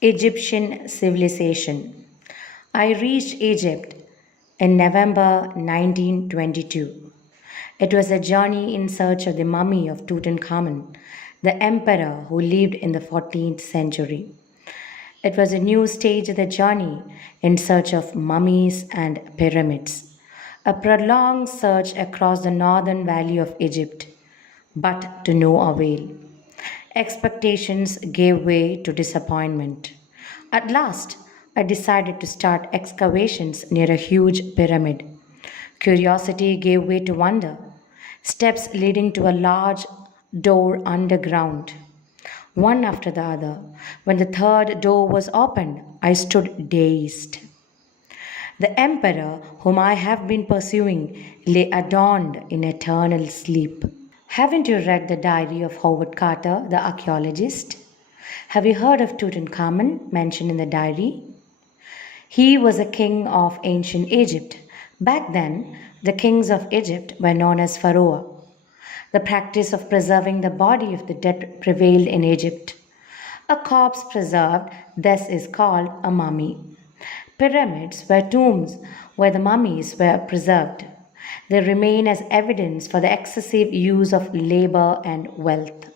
Egyptian civilization. I reached Egypt in November 1922. It was a journey in search of the mummy of Tutankhamun, the emperor who lived in the 14th century. It was a new stage of the journey in search of mummies and pyramids. A prolonged search across the northern valley of Egypt, but to no avail. Expectations gave way to disappointment. At last, I decided to start excavations near a huge pyramid. Curiosity gave way to wonder. Steps leading to a large door underground, one after the other. When the third door was opened, I stood dazed. The emperor, whom I have been pursuing, lay adorned in eternal sleep. Haven't you read the diary of Howard Carter, the archaeologist? Have you heard of Tutankhamun mentioned in the diary? He was a king of ancient Egypt. Back then, the kings of Egypt were known as pharaoh. The practice of preserving the body of the dead prevailed in Egypt. A corpse preserved, thus is called a mummy. Pyramids were tombs where the mummies were preserved. They remain as evidence for the excessive use of labor and wealth.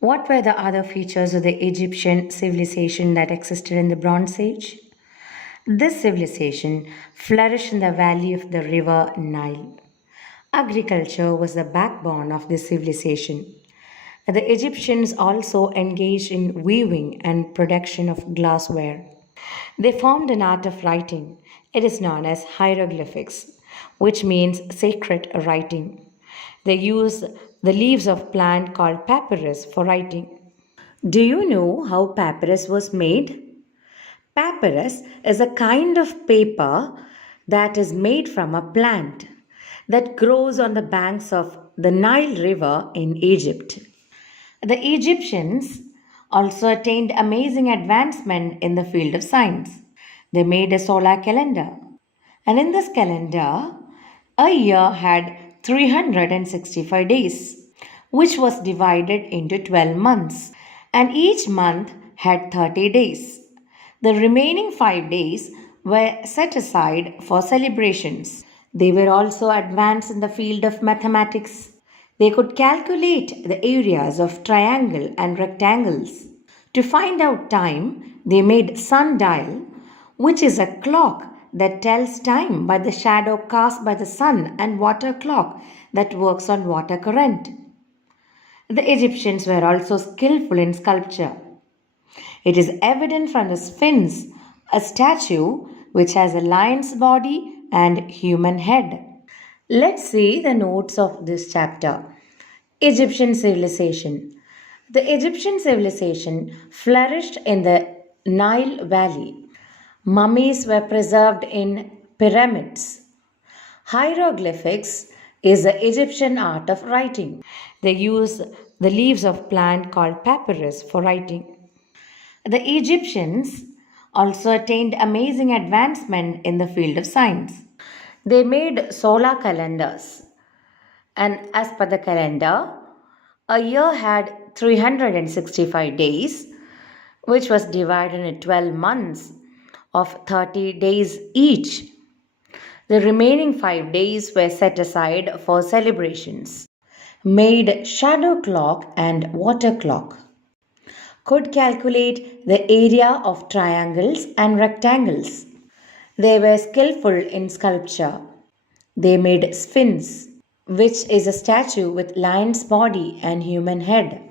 What were the other features of the Egyptian civilization that existed in the Bronze Age? This civilization flourished in the valley of the river Nile. Agriculture was the backbone of this civilization. The Egyptians also engaged in weaving and production of glassware. They formed an art of writing. It is known as hieroglyphics, which means sacred writing. They used the leaves of plant called papyrus for writing. Do you know how papyrus was made? Papyrus is a kind of paper that is made from a plant that grows on the banks of the Nile River in Egypt. The Egyptians also attained amazing advancement in the field of science. They made a solar calendar, and in this calendar, a year had 365 days, which was divided into 12 months, and each month had 30 days. The remaining 5 days were set aside for celebrations. They were also advanced in the field of mathematics. They could calculate the areas of triangle and rectangles. To find out time, they made sundial, which is a clock that tells time by the shadow cast by the sun, and water clock that works on water current. The Egyptians were also skillful in sculpture. It is evident from the Sphinx, a statue which has a lion's body and human head. Let's see the notes of this chapter. Egyptian civilization. The Egyptian civilization flourished in the Nile Valley. Mummies were preserved in pyramids. Hieroglyphics is the Egyptian art of writing. They use the leaves of plant called papyrus for writing. The Egyptians also attained amazing advancement in the field of science. They made solar calendars, and as per the calendar, a year had 365 days, which was divided into 12 months of 30 days each. The remaining 5 days were set aside for celebrations. Made shadow clock and water clock. Could calculate the area of triangles and rectangles. They were skillful in sculpture. They made Sphinx, which is a statue with lion's body and human head.